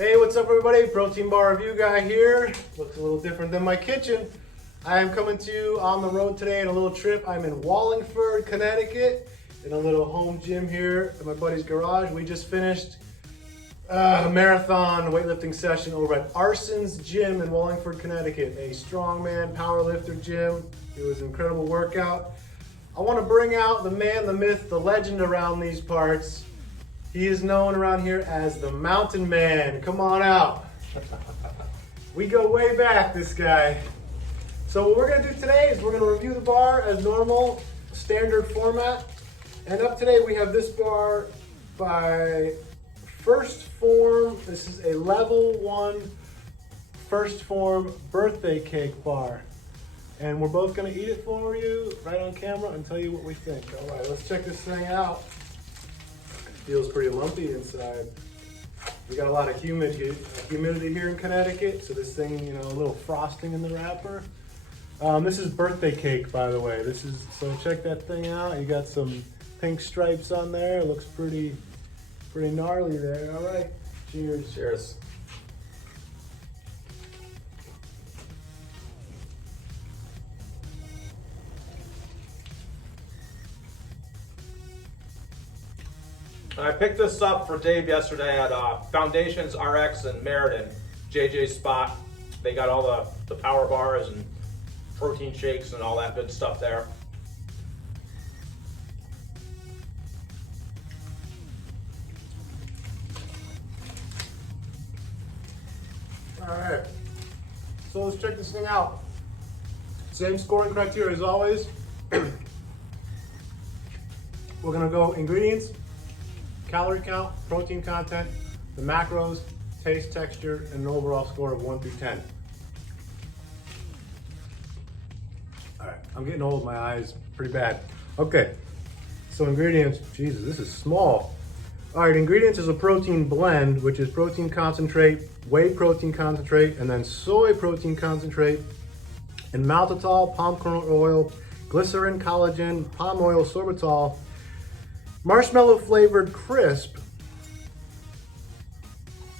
Hey, what's up everybody? Protein bar review guy here. Looks a little different than my kitchen. I am coming to you on the road today on a little trip. I'm in Wallingford, Connecticut, in a little home gym here at my buddy's garage. We just finished a marathon weightlifting session over at Arson's Gym in Wallingford, Connecticut. A strongman powerlifter gym. It was an incredible workout. I want to bring out the man, the myth, the legend around these parts. He is known around here as the Mountain Man. Come on out. We go way back, this guy. So what we're gonna do today is we're gonna review the bar as normal, standard format. And up today we have this bar by First Form. This is a Level 1 First Form Birthday Cake bar. And we're both gonna eat it for you right on camera and tell you what we think. All right, let's check this thing out. Feels pretty lumpy inside. We got a lot of humidity here in Connecticut, so this thing, you know, a little frosting in the wrapper. This is birthday cake, by the way. So check that thing out. You got some pink stripes on there. It looks pretty gnarly there. All right, cheers. Cheers. I picked this up for Dave yesterday at Foundations RX in Meriden, JJ's spot. They got all the power bars and protein shakes and all that good stuff there. All right, so let's check this thing out. Same scoring criteria as always. We're gonna go ingredients, calorie count, protein content, the macros, taste, texture, and an overall score of 1 through 10. All right, I'm getting old, my eyes pretty bad. Okay, so ingredients, Jesus, this is small. All right, ingredients is a protein blend, which is protein concentrate, whey protein concentrate, and then soy protein concentrate, and maltitol, palm kernel oil, glycerin, collagen, palm oil, sorbitol, marshmallow flavored crisp.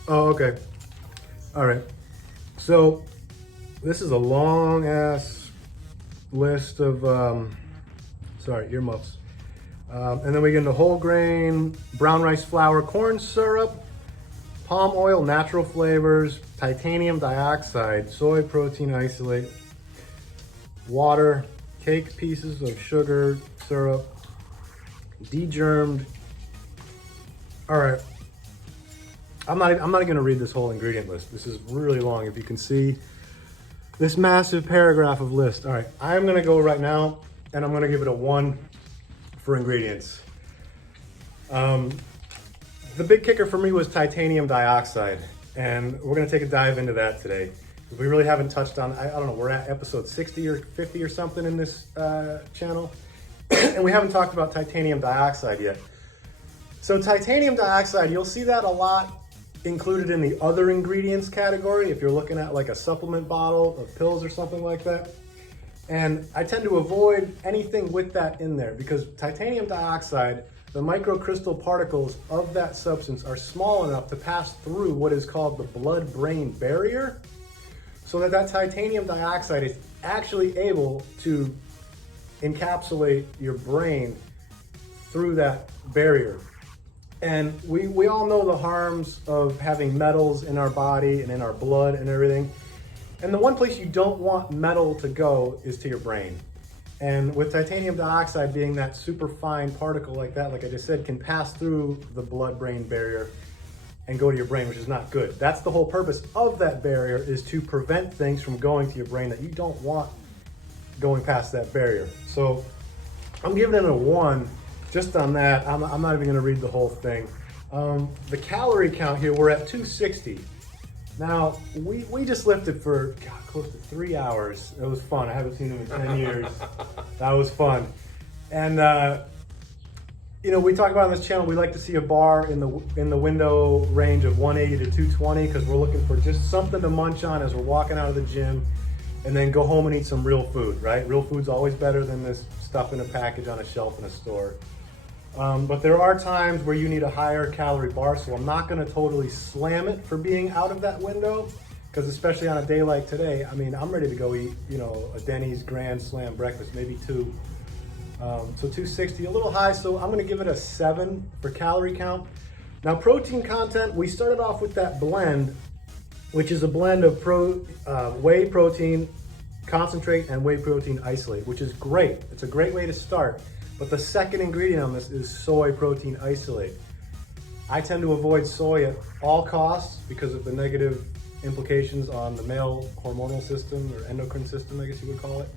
Oh, okay. All right. So this is a long ass list of, earmuffs. And then we get into whole grain, brown rice flour, corn syrup, palm oil, natural flavors, titanium dioxide, soy protein isolate, water, cake pieces of sugar, syrup, degermed. All right, I'm not gonna read this whole ingredient list. This is really long. If you can see this massive paragraph of list. All right, I'm gonna go right now and I'm gonna give it a 1 for ingredients. The big kicker for me was titanium dioxide, and we're gonna take a dive into that today. We really haven't touched on, I don't know, we're at episode 60 or 50 or something in this channel. And we haven't talked about titanium dioxide yet. So titanium dioxide, you'll see that a lot included in the other ingredients category if you're looking at like a supplement bottle of pills or something like that. And I tend to avoid anything with that in there because titanium dioxide, the microcrystal particles of that substance are small enough to pass through what is called the blood-brain barrier, so that titanium dioxide is actually able to encapsulate your brain through that barrier. And we all know the harms of having metals in our body and in our blood and everything. And the one place you don't want metal to go is to your brain. And with titanium dioxide being that super fine particle like that, like I just said, can pass through the blood-brain barrier and go to your brain, which is not good. That's the whole purpose of that barrier, is to prevent things from going to your brain that you don't want going past that barrier. So I'm giving it a 1 just on that. I'm not even gonna read the whole thing. The calorie count here, we're at 260. Now, we just lifted for close to 3 hours. It was fun. I haven't seen him in 10 years. That was fun. And you know, we talk about on this channel, we like to see a bar in the window range of 180 to 220 because we're looking for just something to munch on as we're walking out of the gym, and then go home and eat some real food, right? Real food's always better than this stuff in a package on a shelf in a store. But there are times where you need a higher calorie bar, so I'm not gonna totally slam it for being out of that window, because especially on a day like today, I mean, I'm ready to go eat, you know, a Denny's Grand Slam breakfast, maybe two. So 260, a little high, so I'm gonna give it a 7 for calorie count. Now protein content, we started off with that blend, which is a blend of whey protein concentrate and whey protein isolate, which is great. It's a great way to start. But the second ingredient on this is soy protein isolate. I tend to avoid soy at all costs because of the negative implications on the male hormonal system or endocrine system, I guess you would call it.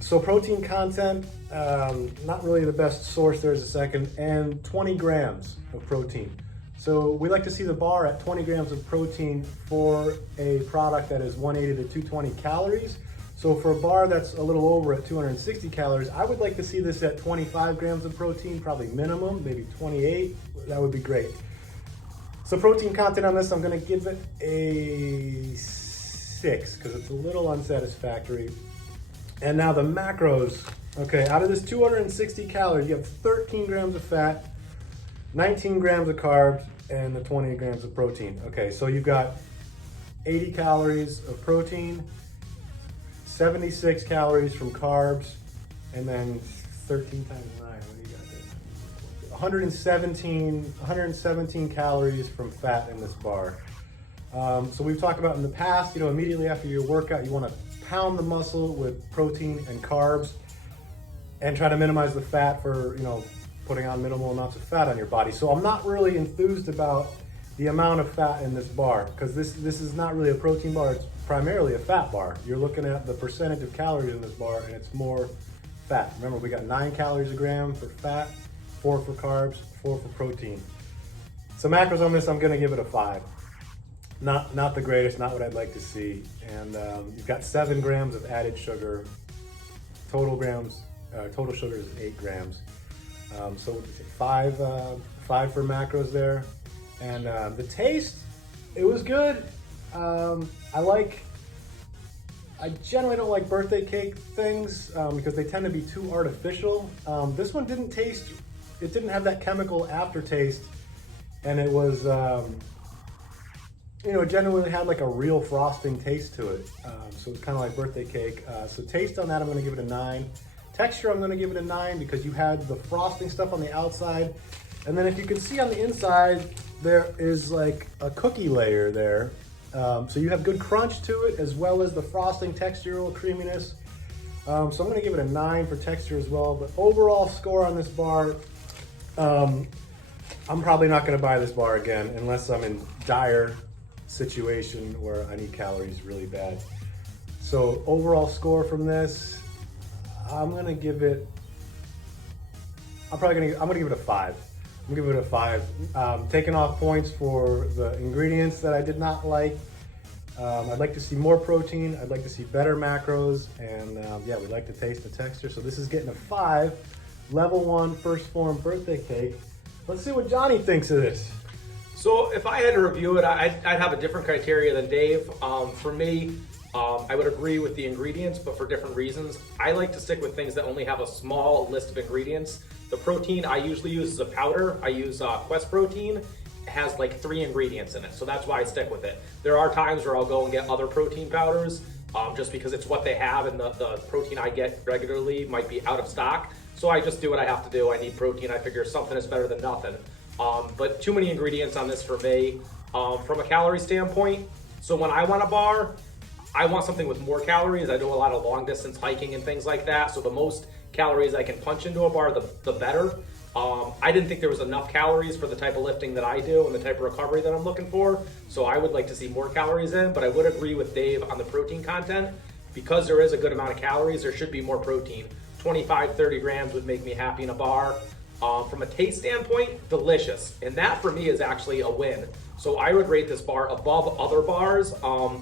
So protein content, not really the best source, there's a second, and 20 grams of protein. So we like to see the bar at 20 grams of protein for a product that is 180 to 220 calories. So for a bar that's a little over at 260 calories, I would like to see this at 25 grams of protein, probably minimum, maybe 28, that would be great. So protein content on this, I'm gonna give it a 6, because it's a little unsatisfactory. And now the macros, okay, out of this 260 calories, you have 13 grams of fat, 19 grams of carbs, and the 20 grams of protein. Okay, so you've got 80 calories of protein, 76 calories from carbs, and then 13 times 9, what do you got there? 117 calories from fat in this bar. So we've talked about in the past, you know, immediately after your workout, you wanna pound the muscle with protein and carbs and try to minimize the fat for, you know, putting on minimal amounts of fat on your body. So I'm not really enthused about the amount of fat in this bar, because this is not really a protein bar, it's primarily a fat bar. You're looking at the percentage of calories in this bar and it's more fat. Remember, we got 9 calories a gram for fat, 4 for carbs, 4 for protein. So macros on this, I'm gonna give it a 5. Not the greatest, not what I'd like to see. And you've got 7 grams of added sugar. Total sugar is 8 grams. So what did you say, 5 for macros there. And the taste, it was good. I generally don't like birthday cake things because they tend to be too artificial. This one didn't have that chemical aftertaste, and it was, you know, it genuinely had like a real frosting taste to it. So it's kind of like birthday cake. So taste on that, I'm gonna give it a 9. Texture, I'm gonna give it a 9 because you had the frosting stuff on the outside. And then if you can see on the inside, there is like a cookie layer there. So you have good crunch to it as well as the frosting textural creaminess. So I'm gonna give it a 9 for texture as well. But overall score on this bar, I'm probably not gonna buy this bar again unless I'm in dire situation where I need calories really bad. So overall score from this, I'm gonna give it a 5. I'm gonna give it a 5. Taking off points for the ingredients that I did not like. I'd like to see more protein. I'd like to see better macros, and yeah, we like to taste the texture. So this is getting a 5. Level 1 first form birthday cake. Let's see what Johnny thinks of this. So if I had to review it, I'd have a different criteria than Dave. For me, I would agree with the ingredients, but for different reasons. I like to stick with things that only have a small list of ingredients. The protein I usually use is a powder. I use Quest protein. It has like 3 ingredients in it, so that's why I stick with it. There are times where I'll go and get other protein powders just because it's what they have, and the protein I get regularly might be out of stock. So I just do what I have to do. I need protein. I figure something is better than nothing. But too many ingredients on this for me. From a calorie standpoint, so when I want a bar, I want something with more calories. I do a lot of long distance hiking and things like that, so the most calories I can punch into a bar, the better. I didn't think there was enough calories for the type of lifting that I do and the type of recovery that I'm looking for, so I would like to see more calories in, but I would agree with Dave on the protein content. Because there is a good amount of calories, there should be more protein. 25, 30 grams would make me happy in a bar. From a taste standpoint, delicious. And that for me is actually a win. So I would rate this bar above other bars. I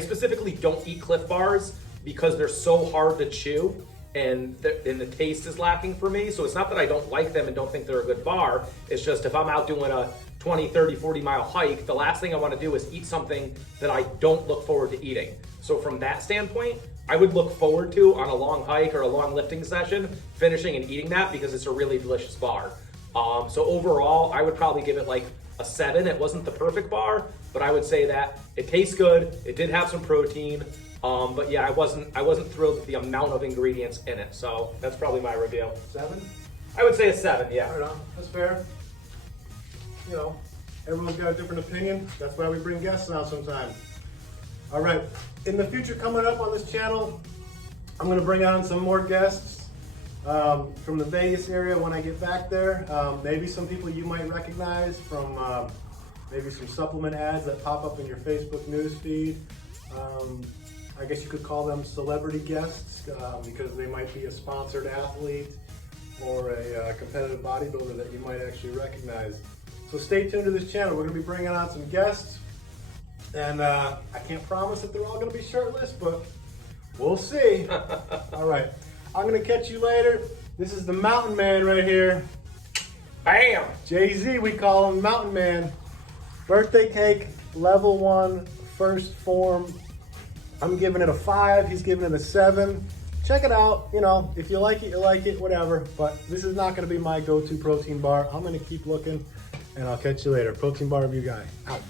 specifically don't eat Cliff bars because they're so hard to chew and the taste is lacking for me. So it's not that I don't like them and don't think they're a good bar. It's just if I'm out doing a 20, 30, 40 mile hike, the last thing I want to do is eat something that I don't look forward to eating. So from that standpoint, I would look forward to on a long hike or a long lifting session, finishing and eating that because it's a really delicious bar. So overall, I would probably give it like a 7. It wasn't the perfect bar, but I would say that it tastes good. It did have some protein, but yeah, I wasn't thrilled with the amount of ingredients in it. So that's probably my review. 7? I would say a 7. Yeah. Fair enough. That's fair. You know, everyone's got a different opinion. That's why we bring guests out sometimes. All right. In the future, coming up on this channel, I'm going to bring on some more guests from the Vegas area when I get back there. Maybe some people you might recognize from maybe some supplement ads that pop up in your Facebook news feed. I guess you could call them celebrity guests because they might be a sponsored athlete or a competitive bodybuilder that you might actually recognize. So stay tuned to this channel. We're going to be bringing on some guests. And I can't promise that they're all going to be shirtless, but we'll see. All right. I'm going to catch you later. This is the Mountain Man right here. Bam! Jay-Z, we call him Mountain Man. Birthday cake, level 1, first form. I'm giving it a 5. He's giving it a 7. Check it out. You know, if you like it, whatever. But this is not going to be my go-to protein bar. I'm going to keep looking, and I'll catch you later. Protein bar review guy, out.